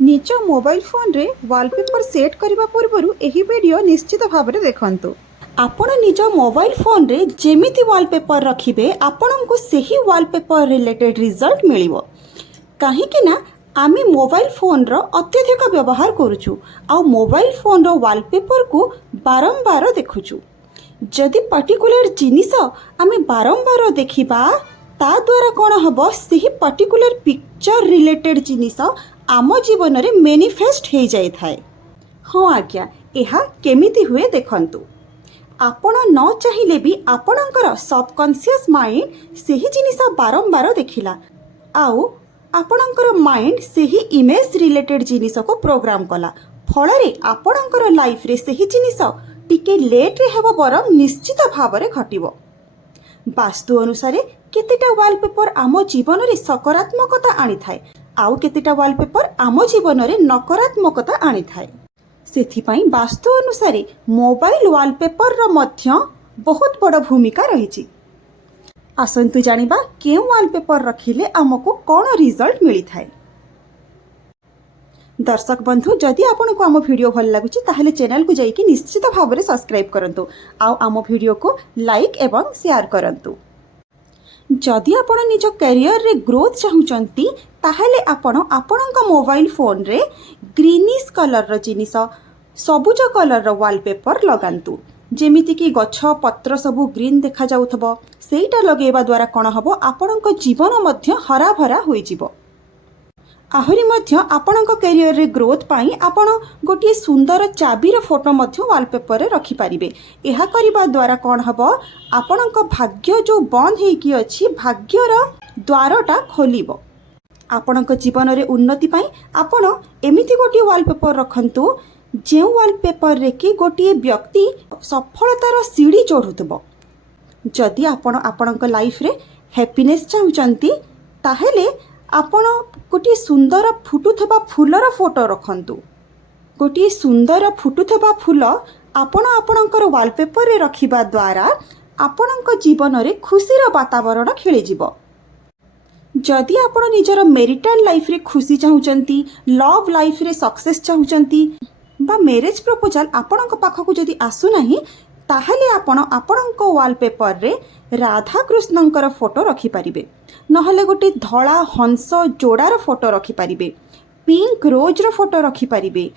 निज mobile phone रे wallpaper set करने पूर्व यही वीडियो निश्चित भाव में देखंतु। आपण निज मोबाइल फोन रे जेमिति वॉलपेपर रखिबे आपण को सही वॉलपेपर रिलेटेड रिजल्ट मिलिबो। कहीं ना आमे मोबाइल फोन रो अत्यधिक व्यवहार करूछु आ मोबाइल फोन रो वॉलपेपर को बारंबार देखुछु। जदि पर्टिकुलर जिनिस आमे बारंबार देखिबा ता द्वारा कौन हम सही पर्टिकुलर पिक्चर रिलेटेड जिनिस आम जीवन में मैनिफेस्ट हो जाए। हाँ आज्ञा, यह केमिति हुए देखंतु। आपण न चाहिए भी आपणकर सबकॉन्शियस माइंड सही जिनिस बारंबार देखिला आउ आपणकर माइंड सही इमेज रिलेटेड जिनिस को प्रोग्राम कला फल आपणकर लाइफ रे सही जिनिस टिके लेट रे हेबो बरम निश्चित भाव में घटिबो। वास्तु अनुसार केतेटा वॉलपेपर आम जीवन में सकारात्मकता आनी थाए आउ केतेटा वॉलपेपर आम जीवन में नकारात्मकता आनी थाए। सेथिपाई वास्तु अनुसार मोबाइल वॉलपेपर रो मध्य बहुत बड़ भूमिका रही। आसंतु जानिबा केउ वॉलपेपर रखिले आमको कौन रिजल्ट मिली थाए। दर्शक बंधु, जदि आपन को आम वीडियो भल लगुची ताहले चैनल को जाइए निश्चित भाव में सब्सक्राइब करंतु आउ आम वीडियो को लाइक एवं शेयर करंतु। जदि आपण निज कैरियर रे ग्रोथ चाहूचंती ताहले आपण आपणक मोबाइल फोन रे ग्रीनिश कलर रो जिनिस सबुज कलर रो वॉलपेपर लगांतु। जेमिति कि गछ पत्र सबु ग्रीन देखा जाउथबो सेटा लगेबा द्वारा कोन हबो आपणक जीवन मध्य हरा भरा होई जिवो। आहुरी मध्य आपणक कैरियर रे ग्रोथ पाई आपण गोटे सुंदर चाबीर फोटो मध्य वॉलपेपर रे रखि पारिबे। एहा करिबा द्वारा कोन हबो आपणक भाग्य जो बंद हेकी अछि भाग्यर द्वारटा खोलिबो। आपणक जीवन रे उन्नति पाई आपण एमिति गोटे वॉलपेपर रखंतु जे वॉलपेपर रे कि गोटे व्यक्ति सफलतार सीढ़ी चढ़ुथबो। जदि आपण आपणक लाइफ रे हैप्पीनेस चाहूचंती ताहेले आपण गोटे सुंदर फुटुथबा फूलर फोटो रखंतु। गोटे सुंदर फुटुथबा फूल आपण आपणकर वॉलपेपर रे रखिबा द्वारा आपणक जीवन रे खुशीर वातावरण खेली जिवो। जदि आपण निजर मैरिटल लाइफ रे खुशी चाहूचंती, लव लाइफ रे सक्सेस चाहूचंती बा मैरिज प्रपोजल आपणक पाखकु जदि आसु नाही ताहले आपण आपणक वॉलपेपर रे राधा कृष्णंकर फोटो रखि पारिबे। नहले गोटे धला हंस जोड़ार फोटो रखि पारिबे, पिंक रोज रो फोटो रखि पारिबे,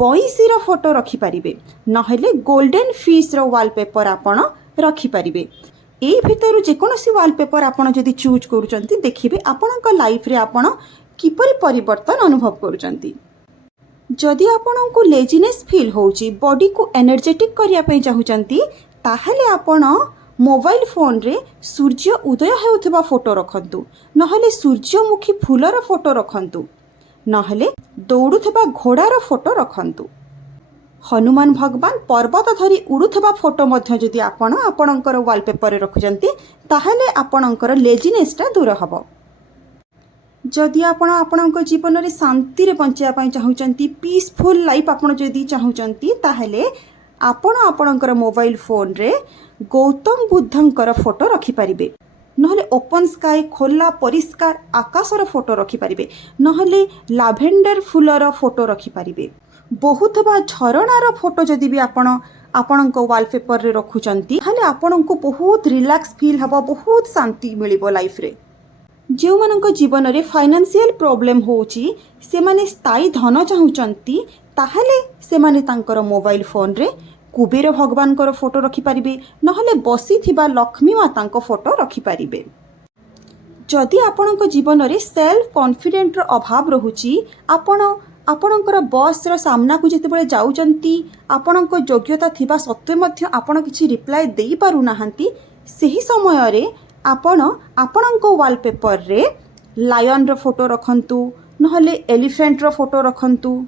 बइसी रो फोटो रखि पारिबे, नहले गोल्डन फिश रो वॉलपेपर आपण रखि पारिबे। एई भितरु जेकोनोसी वॉलपेपर आपण जदि चूज करूचंती देखिबे आपणक लाइफ रे आपण किपरि परिवर्तन अनुभव करूचंती। जदि आपण को लेजीनेस फील होउची, बॉडी को एनर्जेटिक करिया पई चाहूचंती ताहले आपण मोबाइल फोन रे सूर्य उदय हेउथबा फोटो रखंतु, नहले सूर्यमुखी फूलर फोटो रखंतु, नहले दौड़ुथबा घोड़ार फोटो रखंतु। हनुमान भगवान पर्वत धरी उड़ुथबा फोटो मध्य जदि आपण आपणकर वॉलपेपर रे रखुचंती ताहले आपणकर लेजीनेसटा दूर हबो। जदि आपण आपणक जीवन रे शांति रे बंचिया पई चाहूचंती, पीसफुल लाइफ आपण जदि चाहूचंती ताहले आपण आपणकर मोबाइल फोन रे गौतम बुद्धंकर फोटो रखि पारिबे, नहले ओपन स्काई खोला परिष्कार आकाशर फोटो रखि पारिबे, नहले लाभेंडर फूलर फोटो रखि पारिबे। बहुत बा झरणार फोटो जदि भी आपण आपणक वॉलपेपर रे रखुचंती ताहले आपणको बहुत रिलैक्स फील हबो, बहुत शांति मिलिबो लाइफ रे। जो मानक जीवन रे फाइनेंशियल प्रॉब्लम होउची से माने स्थायी धन चाहूचंती ताहले से माने तांकर मोबाइल फोन रे कुबेर भगवान को फोटो रखि पारिबे, नहले बसी थिबा लक्ष्मी माता को फोटो रखि पारिबे। जदि आपणक जीवन रे सेल्फ कॉन्फिडेंट रो अभाव रहुची, आपण आपणकर बॉस रो सामना को जेतेबेले जाउचंती आपणक योग्यता थिबा सत्वे मध्य आपण किछि रिप्लाई देई पारु नाहंती, सेही समय रे आपण आपणक वॉलपेपर रे लायन रो फोटो रखंतु, नहले एलिफेंट रो फोटो रखंतु,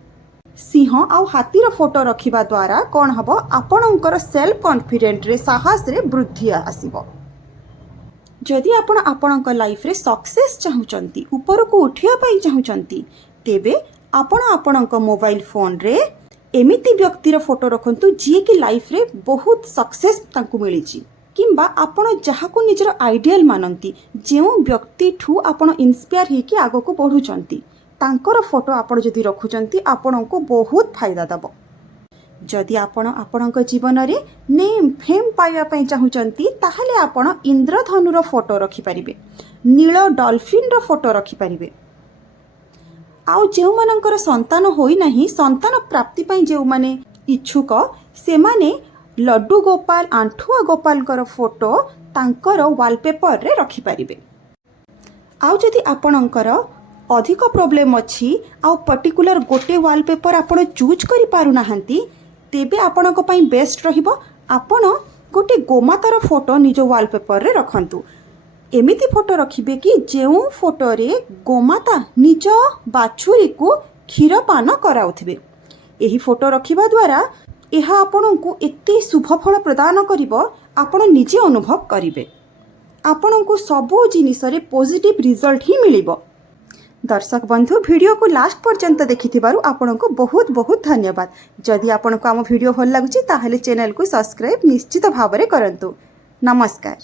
सिंह आउ हाथी रो फोटो रखिबा द्वारा कोन हबो आपणकर सेल्फ कॉन्फिडेंट रे साहस रे वृद्धि आसीबो। जदि आपण आपणक लाइफ रे सक्सेस चाहूचंती, ऊपर को उठिया पई चाहूचंती तेबे आपण आपणक मोबाइल फोन रे एमिति व्यक्ति रो फोटो रखंतु जी कि लाइफ रे बहुत सक्सेस तांकु मिलिची, किंबा आपण जहाको निजर आइडियल मानंती, जेउ व्यक्ति ठू आपण इंस्पायर हेकी आगो को बढ़ुचंती तांकर फोटो आपण जदि रखुचंती आपणको बहुत फायदा दब। जदि आपण आपणक जीवन रे नेम फेम पाइबा पई चाहुचंती ताहले आपण इंद्रधनुर फोटो रखि परिबे, नील डॉल्फिन रो फोटो रखि परिबे। आउ जेउ मानकर संतान होई नाही, संतान प्राप्ति पई जेउ माने इच्छुक से माने लड्डू गोपाल आंठुआ गोपाल कर फोटो तांकर वॉलपेपर रे रखि परिबे। आउ जदि आपणकर अधिक प्रॉब्लम अछि आउ पर्टिकुलर गोटे वॉलपेपर आपण चूज करि पारु नाहंती तेबे आपणक पई बेस्ट रहिबो आपण गोटे गोमातार फोटो निज वॉलपेपर रे रखंतु। एमिति फोटो रखिबे कि जेउ फोटो रे गोमाता निज बाछुरी को क्षीर पान कराउथिबे। एही फोटो रखिबा द्वारा यह आपणको एते शुभ फल प्रदान करिवो आपण निजे अनुभव करिवे। आपणको सबो जिनिस रे पॉजिटिव रिजल्ट ही मिलिबो। दर्शक बंधु वीडियो को लास्ट पर्यंत देखिथिबारु आपणको बहुत बहुत धन्यवाद। जदि आपणको आम वीडियो भल लागुची ताहले चैनल को सब्सक्राइब निश्चित भाबरे करंतु। नमस्कार।